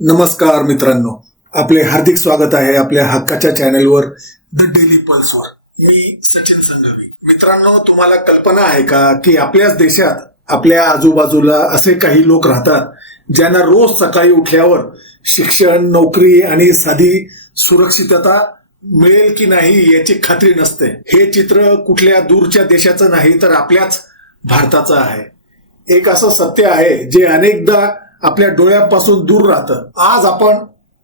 नमस्कार मित्रांनो, आपले हार्दिक स्वागत आहे आपल्या हक्काच्या चॅनलवर द डेली पल्सवर. मी सचिन संघवी. मित्रांनो, तुम्हाला कल्पना आहे का की आपल्याच देशात आपल्या आजूबाजूला असे काही लोक राहतात ज्यांना रोज सकाळी उठल्यावर शिक्षण, नोकरी आणि साधी सुरक्षितता मिळेल की नाही याची खात्री नसते. हे चित्र कुठल्या दूरच्या देशाचं नाही तर आपल्याच भारताचं आहे. एक असं सत्य आहे जे अनेकदा आपल्या डोळ्यांपासून दूर राहतं. आज आपण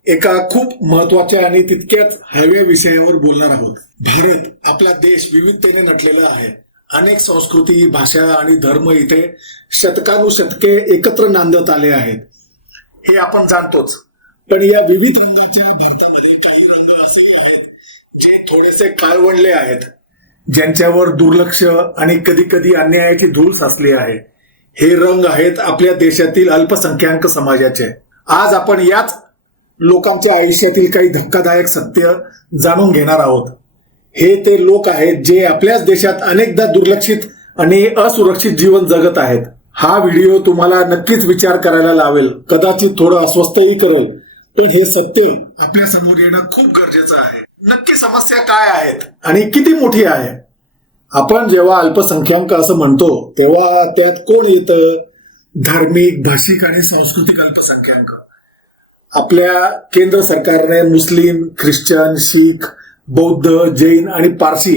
एका खूप महत्वाच्या आणि तितक्याच हव्या विषयावर बोलणार आहोत. भारत आपला देश विविधतेने नटलेला आहे. अनेक संस्कृती, भाषा आणि धर्म इथे शतकानुशतके एकत्र नांदत आले आहेत, हे आपण जाणतोच. पण या विविध रंगाच्या भारतामध्ये काही रंग असेही आहेत जे थोडेसे काळवंडले आहेत, ज्यांच्यावर दुर्लक्ष आणि कधी कधी अन्यायाची धूळ साचली आहे. हे रंग आहेत आपल्या देशातील अल्पसंख्याक समाजाचे. आज आपण याच लोकांच्या आयुष्यातील काही धक्कादायक सत्य जाणून घेणार आहोत. हे ते लोक आहेत जे आपल्याच देशात अनेकदा दुर्लक्षित आणि असुरक्षित जीवन जगत आहेत. हा व्हिडिओ तुम्हाला नक्कीच विचार करायला लावेल, कदाचित थोडं अस्वस्थही करेल, पण हे सत्य आपल्या समोर येणं खूप गरजेचं आहे. नक्की समस्या काय आहेत आणि किती मोठी आहे? आपण जेव्हा अल्पसंख्याक असं म्हणतो तेव्हा त्यात कोण येतं? धार्मिक, भाषिक आणि सांस्कृतिक अल्पसंख्याक. आपल्या केंद्र सरकारने मुस्लिम, ख्रिश्चन, शीख, बौद्ध, जैन आणि पारसी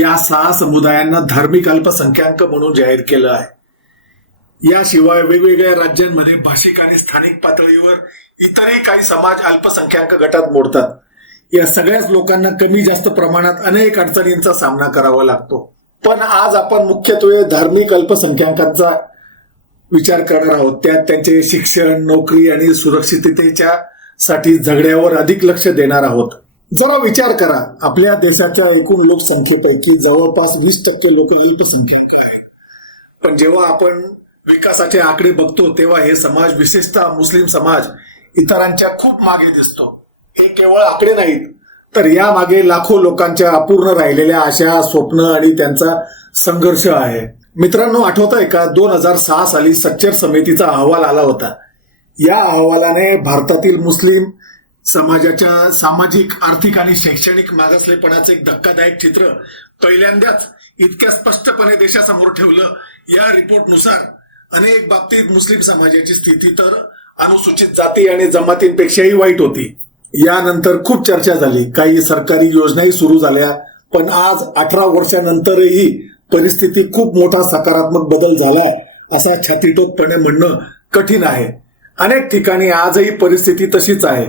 या 6 समुदायांना धार्मिक अल्पसंख्याक म्हणून जाहीर केलं आहे. याशिवाय वेगवेगळ्या राज्यांमध्ये भाषिक आणि स्थानिक पातळीवर इतरही काही समाज अल्पसंख्याक गटात मोडतात. या सगळ्याच लोकांना कमी जास्त प्रमाणात अनेक अडचणींचा सामना करावा लागतो. पण आज आपण मुख्यत्वे धार्मिक अल्पसंख्याकांचा विचार करणार आहोत. त्यात त्यांचे शिक्षण, नोकरी आणि सुरक्षिततेच्या साठी झगड्यावर अधिक लक्ष देणार आहोत. जरा विचार करा, आपल्या देशाच्या एकूण लोकसंख्येपैकी जवळपास 20% लोक अल्पसंख्याक आहेत. पण जेव्हा आपण विकासाचे आकडे बघतो तेव्हा हे समाज, विशेषतः मुस्लिम समाज, इतरांच्या खूप मागे दिसतो. हे केवळ आकडे नाहीत, तर यामागे लाखो लोकांच्या अपूर्ण राहिलेल्या आशा, स्वप्न आणि त्यांचा संघर्ष आहे. मित्रांनो, आठवत आहे का 2006 साली सच्चर समितीचा अहवाल आला होता. या अहवालाने भारतातील मुस्लिम समाजाच्या सामाजिक, आर्थिक आणि शैक्षणिक मागासलेपणाचे एक धक्कादायक चित्र पहिल्यांदाच इतक्या स्पष्टपणे देशासमोर ठेवलं. या रिपोर्टनुसार अनेक बाबतीत मुस्लिम समाजाची स्थिती तर अनुसूचित जाती आणि जमातींपेक्षाही वाईट होती. यानंतर खूप चर्चा झाली, काही सरकारी योजनाही सुरू झाल्या. पण आज 18 वर्षानंतरही परिस्थिती खूप मोठा सकारात्मक बदल झालाय असा छातीटोपपणे म्हणणं कठीण आहे. अनेक ठिकाणी आजही परिस्थिती तशीच आहे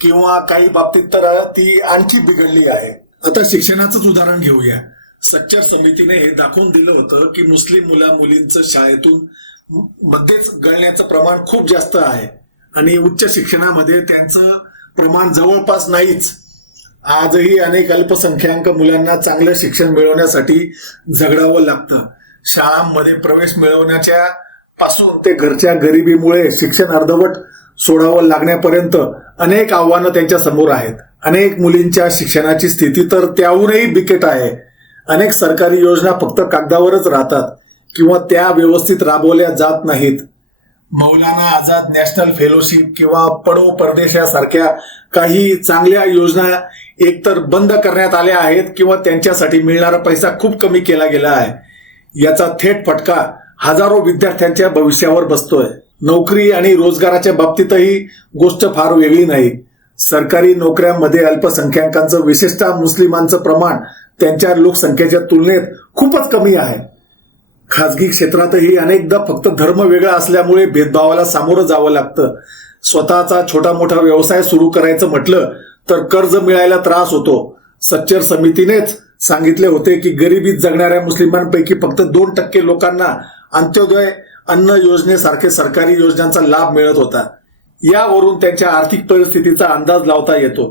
किंवा काही बाबतीत तर ती आणखी बिघडली आहे. आता शिक्षणाचंच उदाहरण घेऊया. सच्चर समितीने हे दाखवून दिलं होतं की मुस्लिम मुलींचं शाळेतून मध्येच गळण्याचं प्रमाण खूप जास्त आहे आणि उच्च शिक्षणामध्ये त्यांचं प्रमाण जवळपास नाहीच. आजही अनेक अल्पसंख्याक मुलांना चांगलं शिक्षण मिळवण्यासाठी झगडावं लागतं. शाळांमध्ये प्रवेश मिळवण्याच्या पासून ते घरच्या गरिबीमुळे शिक्षण अर्धवट सोडावं लागण्यापर्यंत अनेक आव्हानं त्यांच्या समोर आहेत. अनेक मुलींच्या शिक्षणाची स्थिती तर त्याहूनही बिकट आहे. अनेक सरकारी योजना फक्त कागदावरच राहतात किंवा त्या व्यवस्थित राबवल्या जात नाहीत. मौलाना आझाद नॅशनल फेलोशिप किंवा पढो परदेश यासारख्या काही चांगल्या योजना एकतर बंद करण्यात आल्या आहेत किंवा त्यांच्यासाठी मिळणारा पैसा खूप कमी केला गेला आहे. याचा थेट फटका हजारो विद्यार्थ्यांच्या भविष्यावर बसतोय. नोकरी आणि रोजगाराच्या बाबतीतही गोष्ट फार वेगळी नाही. सरकारी नोकऱ्यांमध्ये अल्पसंख्याकांचं, विशेषतः मुस्लिमांचं प्रमाण त्यांच्या लोकसंख्येच्या तुलनेत खूपच कमी आहे. खाजगी क्षेत्रातही अनेकदा फक्त धर्म वेगळा असल्यामुळे भेदभावाला सामोरं जावं लागतं. स्वतःचा छोटा मोठा व्यवसाय सुरू करायचं म्हटलं तर कर्ज मिळायला त्रास होतो. सच्चर समितीनेच सांगितले होते की गरिबीत जगणाऱ्या मुस्लिमांपैकी फक्त 2% लोकांना अंत्योदय अन्न योजनेसारखे सरकारी योजनांचा लाभ मिळत होता. यावरून त्यांच्या आर्थिक परिस्थितीचा अंदाज लावता येतो.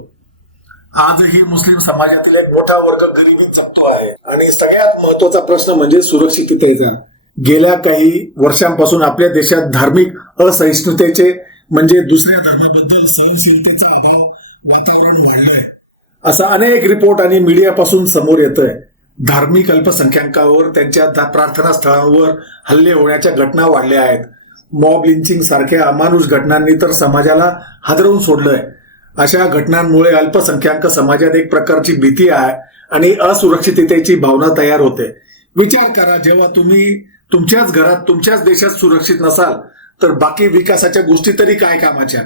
आजही मुस्लिम समाजातील एक मोठा वर्ग गरिबीत जगतो आहे आणि सगळ्यात महत्वाचा प्रश्न म्हणजे सुरक्षिततेचा. गेल्या काही वर्षांपासून आपल्या देशात धार्मिक असहिष्णुतेचे म्हणजे दुसऱ्या धर्माबद्दल सहनशीलतेचा अभाव वातावरण वाढलंय असं अनेक रिपोर्ट आणि मीडियापासून समोर येतंय. धार्मिक अल्पसंख्याकांवर, त्यांच्या प्रार्थना स्थळांवर हल्ले होण्याच्या घटना वाढल्या आहेत. मॉब लिंचिंग सारख्या अमानुष घटनांनी तर समाजाला हादरवून सोडलंय. अशा घटनांमुळे अल्पसंख्याक समाजात एक प्रकारची भीती आहे आणि असुरक्षिततेची भावना तयार होते. विचार करा, जेव्हा तुम्ही तुमच्याच घरात तुमच्याच देशात सुरक्षित नसाल तर बाकी विकासाच्या गोष्टी तरी काय कामाच्या.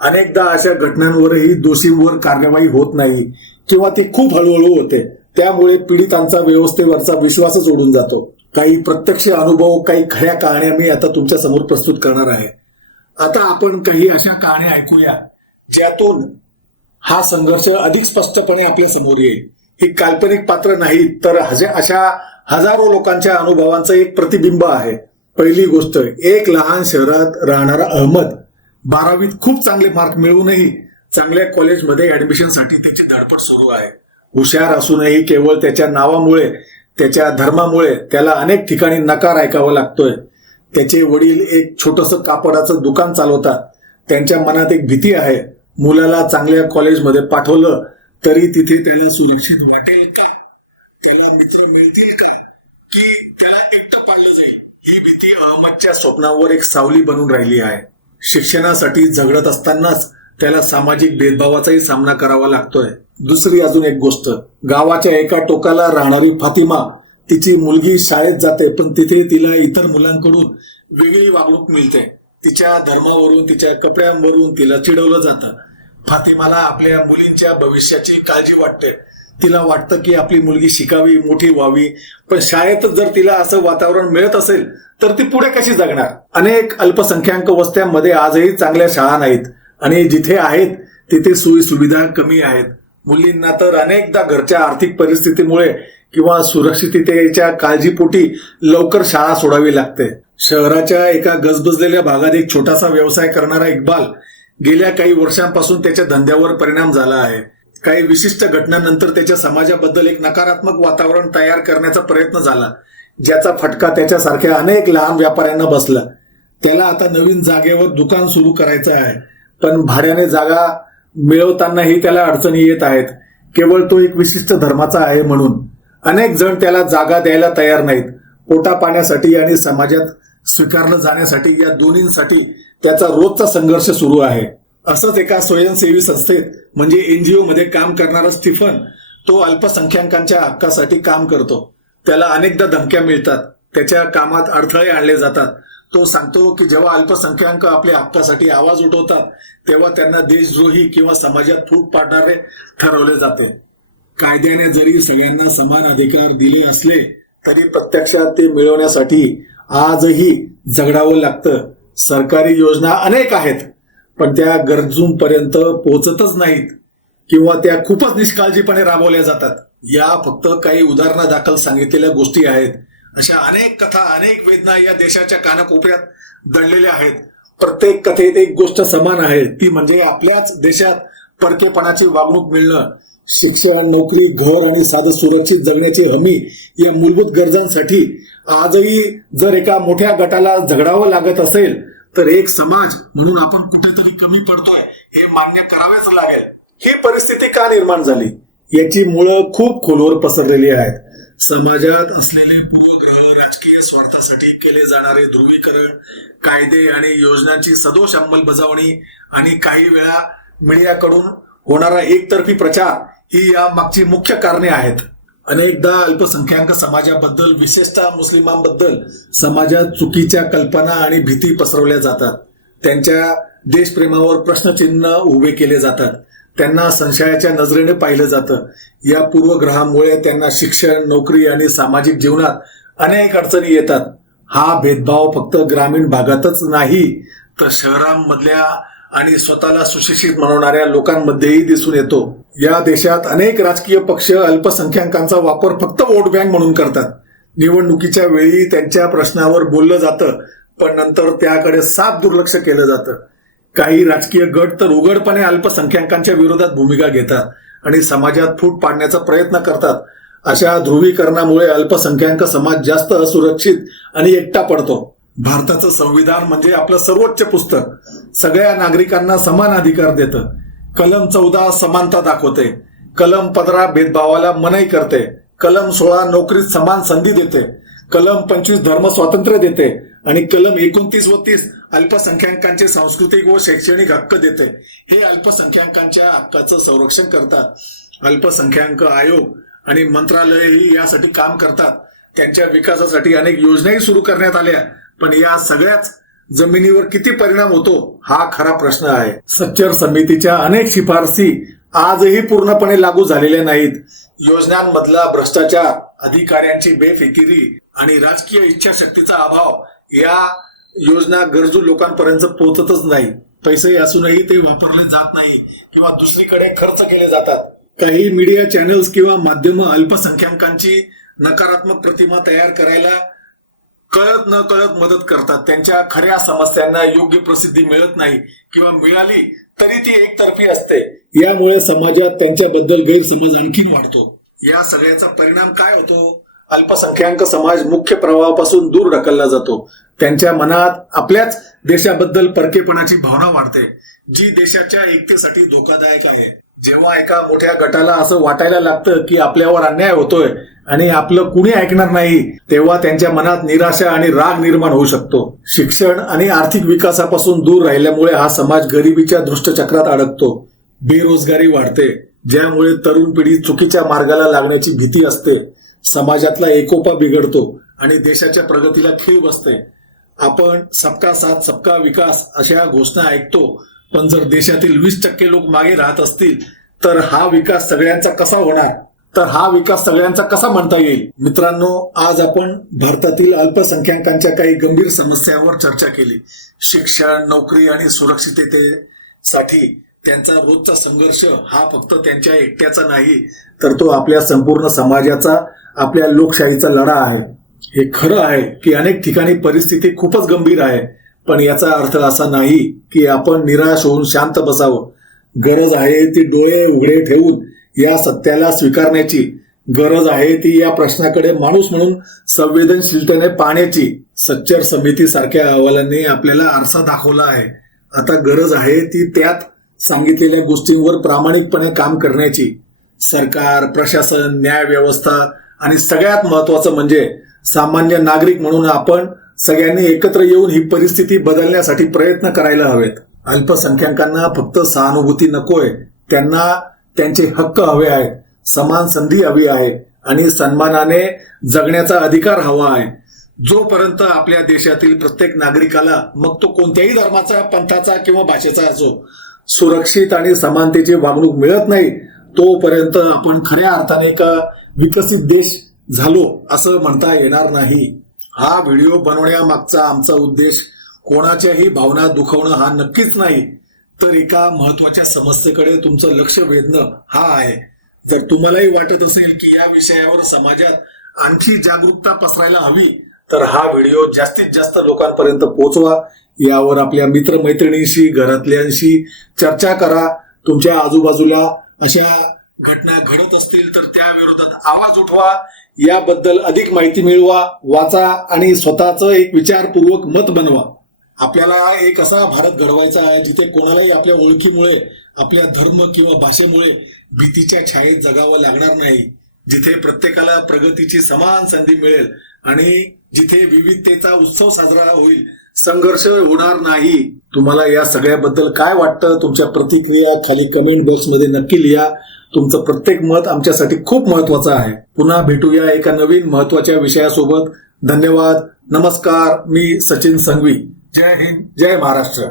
अनेकदा अशा घटनांवरही दोषींवर कार्यवाही होत नाही किंवा ती खूप हळूहळू होते. त्यामुळे पीडितांचा व्यवस्थेवरचा विश्वासच उडून जातो. काही प्रत्यक्ष अनुभव, काही खऱ्या कहाण्या मी आता तुमच्या समोर प्रस्तुत करणार आहे. आता आपण काही अशा कहाण्या ऐकूया ज्यातून हा संघर्ष अधिक स्पष्टपणे आपल्या समोर येईल. ही काल्पनिक पात्र नाहीत तर अशा हजारो लोकांच्या अनुभवांचं एक प्रतिबिंब आहे. पहिली गोष्ट, एक लहान शहरात राहणारा अहमद 12वीत खूप चांगले मार्क मिळवूनही चांगल्या कॉलेजमध्ये ऍडमिशनसाठी त्याची धडपड सुरू आहे. हुशार असूनही केवळ त्याच्या नावामुळे, त्याच्या धर्मामुळे त्याला अनेक ठिकाणी नकार ऐकावा लागतोय. त्याचे वडील एक छोटंसं कापडाचं दुकान चालवतात. त्यांच्या मनात एक भीती आहे, मुलाला चांगल्या कॉलेजमध्ये पाठवलं तरी तिथे त्याला सुरक्षित वाटेल का, त्याला मित्र मिळतील का, की त्याला एकटं पाळलं जाईल. ही भीती अहमदच्या स्वप्नावर एक सावली बनून राहिली आहे. शिक्षणासाठी झगडत असतानाच त्याला सामाजिक भेदभावाचाही सामना करावा लागतोय. दुसरी अजून एक गोष्ट, गावाच्या एका टोकाला राहणारी फातिमा, तिची मुलगी शाळेत जाते पण तिथे तिला इतर मुलांकडून वेगळी वागणूक मिळते. तिच्या धर्मावरून, तिच्या कपड्यांवरून तिला चिडवलं जातं. फातिमाला आपल्या मुलींच्या भविष्याची काळजी वाटते. तिला वाटतं की आपली मुलगी शिकावी, मोठी व्हावी, पण शाळेतच जर तिला असं वातावरण मिळत असेल तर ती पुढे कशी जगणार. अनेक अल्पसंख्याक वस्त्यांमध्ये आजही चांगल्या शाळा नाहीत आणि जिथे आहेत तिथे सोयी सुविधा कमी आहेत. मुलींना तर अनेकदा घरच्या आर्थिक परिस्थितीमुळे किंवा सुरक्षिततेच्या काळजीपोटी लवकर शाळा सोडावी लागते. शहराच्या एका गजबजलेल्या भागात एक छोटासा व्यवसाय करणारा इक्बाल गेल्या काही वर्षांपासून त्याच्या धंद्यावर परिणाम झाला आहे. काही विशिष्ट घटनांनंतर त्याच्या समाजाबद्दल एक नकारात्मक वातावरण तयार करण्याचा प्रयत्न झाला, ज्याचा फटका त्याच्यासारख्या अनेक लहान व्यापाऱ्यांना बसला. त्याला आता नवीन जागेवर दुकान सुरू करायचं आहे, पण भाड्याने जागा मिळवतानाही त्याला अडचणी येत आहेत, केवळ तो एक विशिष्ट धर्माचा आहे म्हणून. अनेक जण त्याला जागा द्यायला तयार नाहीत. पोटा पाण्यासाठी आणि समाजात स्वीकारलं जाण्यासाठी, या दोन्हींसाठी त्याचा रोजचा संघर्ष सुरू आहे. असंच एका स्वयंसेवी संस्थेत म्हणजे एनजीओ मध्ये काम करणारा स्टीफन, तो अल्पसंख्याकांच्या हक्कासाठी काम करतो. त्याला अनेकदा धमक्या मिळतात, त्याच्या कामात अडथळे आणले जातात. तो सांगतो की जेव्हा अल्पसंख्याक आपल्या हक्कासाठी आवाज उठवतात तेव्हा त्यांना देशद्रोही किंवा समाजात फूट पाडणारे ठरवले जाते. कायद्याने जरी सगळ्यांना समान अधिकार दिले असले तरी प्रत्यक्षात ते मिळवण्यासाठी आजही झगडावं लागतं. सरकारी योजना अनेक आहेत पण त्या गरजूंपर्यंत पोहोचतच नाहीत किंवा त्या खूपच निष्काळजीपणे राबवल्या जातात. या फक्त काही उदाहरणादाखल सांगितलेल्या गोष्टी आहेत. अशा अनेक कथा, अनेक वेदना या देशाच्या कानाकोपऱ्यात दडलेल्या आहेत. प्रत्येक कथेत एक गोष्ट समान आहे, ती म्हणजे आपल्याच देशात परकेपणाची वागणूक मिळणं. शिक्षण, नोकरी, घर आणि साधं सुरक्षित जगण्याची हमी या मूलभूत गरजांसाठी आजही जर एका मोठ्या गटाला झगडावं लागत असेल तर एक समाज म्हणून आपण कुठेतरी कमी पडतोय हे मान्य करावेच लागेल. ही परिस्थिती का निर्माण झाली याची मुळं खूप खोलवर पसरलेली आहेत. समाजात असलेले पूर्वग्रह, राजकीय स्वार्थासाठी केले जाणारे ध्रुवीकरण, कायदे आणि योजनांची सदोष अंमलबजावणी आणि काही वेळा मीडियाकडून होणारा एकतर्फी प्रचार ही या मागची मुख्य कारणे आहेत. अनेकदा अल्पसंख्याक समाजाबद्दल, विशेषतः मुस्लिमांबद्दल समाजात चुकीच्या कल्पना आणि भीती पसरवल्या जातात. त्यांच्या देशप्रेमावर प्रश्नचिन्ह उभे केले जातात. त्यांना संशयाच्या नजरेने पाहिलं जातं. या पूर्वग्रहामुळे त्यांना शिक्षण, नोकरी आणि सामाजिक जीवनात अनेक अडचणी येतात. हा भेदभाव फक्त ग्रामीण भागातच नाही तर शहरांमधल्या आणि स्वतःला सुशिक्षित म्हणवणाऱ्या लोकांमध्येही दिसून येतो. या देशात अनेक राजकीय पक्ष अल्पसंख्याकांचा वापर फक्त वोट बँक म्हणून करतात. निवडणुकीच्या वेळी त्यांच्या प्रश्नावर बोललं जातं पण नंतर त्याकडे साफ दुर्लक्ष केलं जातं. काही राजकीय गट तर उघडपणे अल्पसंख्याकांच्या विरोधात भूमिका घेतात आणि समाजात फूट पाडण्याचा प्रयत्न करतात. अशा ध्रुवीकरणामुळे अल्पसंख्याक समाज जास्त असुरक्षित आणि एकटा पडतो. भारताचं संविधान म्हणजे आपलं सर्वोच्च पुस्तक. सगळ्या नागरिकांना समान अधिकार देतं. कलम 14 समानता दाखवते. कलम 15 भेदभावाला मनाई करते. कलम 16 नोकरीत समान संधी देते. कलम 25 धर्म स्वातंत्र्य देते आणि कलम 29 व 30 अल्पसंख्याकांचे सांस्कृतिक व शैक्षणिक हक्क देते. हे अल्पसंख्याकांच्या हक्काचं संरक्षण करतात. अल्पसंख्याक आयोग आणि मंत्रालयही यासाठी काम करतात. त्यांच्या विकासासाठी अनेक योजनाही सुरू करण्यात आल्या, पण या सगळ्याच जमिनीवर किती परिणाम होतो हा खरा प्रश्न आहे. सच्चर समितीच्या अनेक शिफारसी आजही पूर्णपणे लागू झालेल्या नाहीत. योजनांमधला भ्रष्टाचार, अधिकाऱ्यांची बेफिकिरी आणि राजकीय इच्छाशक्तीचा अभाव या योजना गरजू लोकांपर्यंत पोहोचतच नाही. पैसे असूनही ते वापरले जात नाही किंवा दुसरीकडे खर्च केले जातात. काही मीडिया चॅनल्स किंवा माध्यम अल्पसंख्याकांची नकारात्मक प्रतिमा तयार करायला कळत न कळत मदत करतात. त्यांच्या खऱ्या समस्यांना योग्य प्रसिद्धी मिळत नाही किंवा मिळाली तरी ती एकतर्फी असते. यामुळे समाजात त्यांच्याबद्दल गैरसमज आणखीन वाढतो. या सगळ्याचा परिणाम काय होतो? अल्पसंख्याक समाज मुख्य प्रवाहापासून दूर ढकलला जातो. त्यांच्या मनात आपल्याच देशाबद्दल परकेपणाची भावना वाढते, जी देशाच्या एकतेसाठी धोकादायक आहे. जेव्हा एका मोठ्या गटाला असं वाटायला लागतं की आपल्यावर अन्याय होतोय आणि आपलं कुणी ऐकणार नाही, तेव्हा त्यांच्या मनात निराशा आणि राग निर्माण होऊ शकतो. शिक्षण आणि आर्थिक विकासापासून दूर राहिल्यामुळे हा समाज गरिबीच्या दुष्टचक्रात अडकतो. बेरोजगारी वाढते, ज्यामुळे तरुण पिढी चुकीच्या मार्गाला लागण्याची भीती असते. समाजातला एकोपा बिघडतो आणि देशाच्या प्रगतीला खीळ बसते. आपण सबका साथ सबका विकास अशा घोषणा ऐकतो, पण जर देशातील 20% लोक मागे राहत असतील तर हा विकास सगळ्यांचा कसा होणार? तर हा विकास सगळ्यांचा कसा म्हणता येईल? मित्रांनो, आज आपण भारतातील अल्पसंख्याकांच्या काही गंभीर समस्यांवर चर्चा केली. शिक्षण, नोकरी आणि सुरक्षिततेसाठी त्यांचा रोजचा संघर्ष हा फक्त त्यांच्या एकट्याचा नाही, तर तो आपल्या संपूर्ण समाजाचा, आपल्या लोकशाहीचा लढा आहे. हे खरं आहे की अनेक ठिकाणी परिस्थिती खूपच गंभीर आहे, पण याचा अर्थ असा नाही की आपण निराश होऊन शांत बसावं. गरज आहे ती डोळे उघडे ठेवून या सत्याला स्वीकारण्याची. गरज आहे ती या प्रश्नाकडे माणूस म्हणून संवेदनशीलतेने पाहण्याची. सच्चर समिती सारख्या अहवालांनी आपल्याला आरसा दाखवला आहे. आता गरज आहे ती त्यात सांगितलेल्या गोष्टींवर प्रामाणिकपणे काम करण्याची. सरकार, प्रशासन, न्याय व्यवस्था आणि सगळ्यात महत्वाचं म्हणजे सामान्य नागरिक म्हणून आपण सगळ्यांनी एकत्र येऊन ही परिस्थिती बदलण्यासाठी प्रयत्न करायला हवेत. अल्पसंख्याकांना फक्त सहानुभूती नकोय, त्यांना त्यांचे हक्क हवे आहेत, समान संधी हवी आहे आणि सन्मानाने जगण्याचा अधिकार हवा आहे. जोपर्यंत आपल्या देशातील प्रत्येक नागरिकाला, मग तो कोणत्याही धर्माचा, पंथाचा किंवा भाषेचा असो, सुरक्षित आणि समानतेची वागणूक मिळत नाही, तोपर्यंत आपण खऱ्या अर्थाने का विकसित देश झालो असं म्हणता येणार नाही. हा व्हिडिओ बनवण्यामागचा आमचा उद्देश कोणाच्याही भावना दुखवणं हा नक्कीच नाही, तर एका महत्वाच्या समस्येकडे तुमचं लक्ष वेधणं हा आहे. जर तुम्हालाही वाटत असेल की या विषयावर समाजात आणखी जागरूकता पसरायला हवी, तर हा व्हिडिओ जास्तीत जास्त लोकांपर्यंत पोहोचवा. यावर आपल्या मित्रमैत्रिणींशी, घरातल्यांशी चर्चा करा. तुमच्या आजूबाजूला अशा घटना घडत असतील तर त्या विरोधात आवाज उठवा. याबद्दल अधिक माहिती मिळवा, वाचा आणि स्वतःचं एक विचारपूर्वक मत बनवा. आपल्याला एक असा भारत घडवायचा आहे जिथे कोणालाही आपल्या ओळखीमुळे, आपल्या धर्म किंवा भाषेमुळे भीतीच्या छायेत जगावं लागणार नाही. जिथे प्रत्येकाला प्रगतीची समान संधी मिळेल आणि जिथे विविधतेचा उत्सव साजरा होईल, संघर्ष होणार नाही. तुम्हाला या सगळ्याबद्दल काय वाटतं? तुमच्या प्रतिक्रिया खाली कमेंट बॉक्समध्ये नक्की लिहा. तुमचं प्रत्येक मत आमच्यासाठी खूप महत्वाचं आहे. पुन्हा भेटूया एका नवीन महत्वाच्या विषयासोबत. धन्यवाद. नमस्कार. मी सचिन संघवी. जय हिंद, जय महाराष्ट्र.